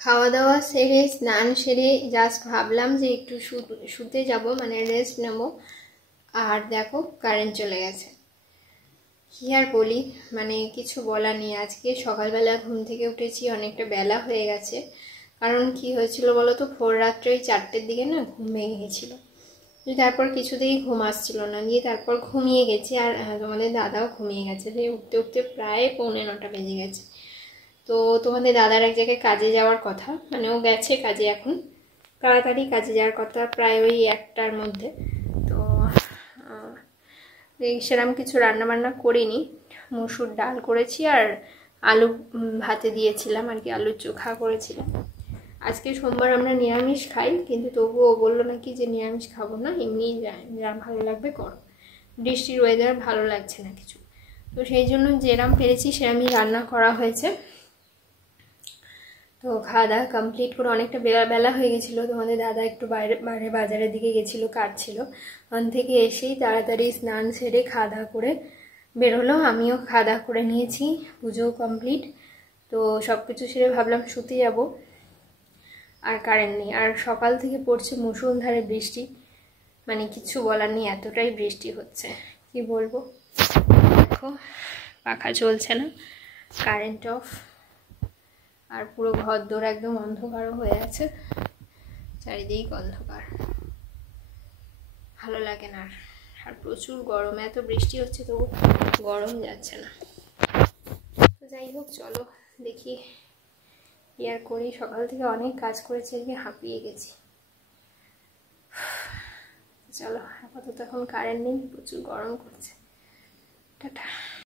খাওয়া দাওয়া সেরে স্নান সেরে জাস্ট ভাবলাম যে একটু শুতে যাব, মানে রেস্ট নেব। আর দেখো কারেন্ট চলে গেছে। কি আর বলি, মানে কিছু বলার নেই। আজকে সকালবেলা ঘুম থেকে উঠেছি, অনেকটা বেলা হয়ে গেছে। কারণ কি হয়েছিল বলো তো, ভোর রাত্রে 4টের দিকে না ঘুম ভেঙে গেছিলো। তারপর কিছুতেই ঘুম আসছিল না, দিয়ে তারপর ঘুমিয়ে গেছি। আর তোমাদের দাদাও ঘুমিয়ে গেছে, দিয়ে উঠতে উঠতে প্রায় 8:45 বেজে গেছে। তো তোমাদের দাদার এক জায়গায় কাজে যাওয়ার কথা, মানে ও গেছে কাজে, এখন তাড়াতাড়ি কাজে যাওয়ার কথা, প্রায় ওই 1টার মধ্যে। তো সেরকম কিছু রান্না বান্না করিনি, মসুর ডাল করেছি আর আলু ভাতে দিয়েছিলাম আর কি, আলুর চোখা করেছিলাম। আজকে সোমবার আমরা নিরামিষ খাই, কিন্তু তবুও বললো নাকি যে নিরামিষ খাবো না, এমনি যা ভালো লাগবে করো। বৃষ্টির ওয়েদার, ভালো লাগছে না কিছু। তো সেই জন্য যেরাম পেরেছি সেরামই রান্না করা হয়েছে। তো খাওয়া দাওয়া কমপ্লিট করে অনেকটা বেলা হয়ে গেছিলো। তোমাদের দাদা একটু বাইরে বাজারের দিকে গেছিলো, কাজ ছিল। ওখান থেকে এসেই তাড়াতাড়ি স্নান সেরে খাওয়া দাওয়া করে বেরোলো। আমিও খাওয়া দাওয়া করে নিয়েছি, পুজোও কমপ্লিট। তো সব কিছু সেরে ভাবলাম শুতে যাব। আর কারেন্ট নেই, আর সকাল থেকে পড়ছে মুষলধারে বৃষ্টি, মানে কিছু বলার নেই, এতটাই বৃষ্টি হচ্ছে কি বলবো। দেখো পাখা চলছে না, কারেন্ট অফ, আর পুরো ঘর দোর একদম অন্ধকারও হয়ে আছে, চারিদিক অন্ধকার, ভালো লাগে না। আর প্রচুর গরম, এত বৃষ্টি হচ্ছে তবু গরম যাচ্ছে না। তো যাই হোক, চলো দেখি ইয়ার করি। সকাল থেকে অনেক কাজ করেছি, আজকে হাঁপিয়ে গেছি। চলো, আপাতত এখন কারেন্ট নেই, প্রচুর গরম করছে। টাটা।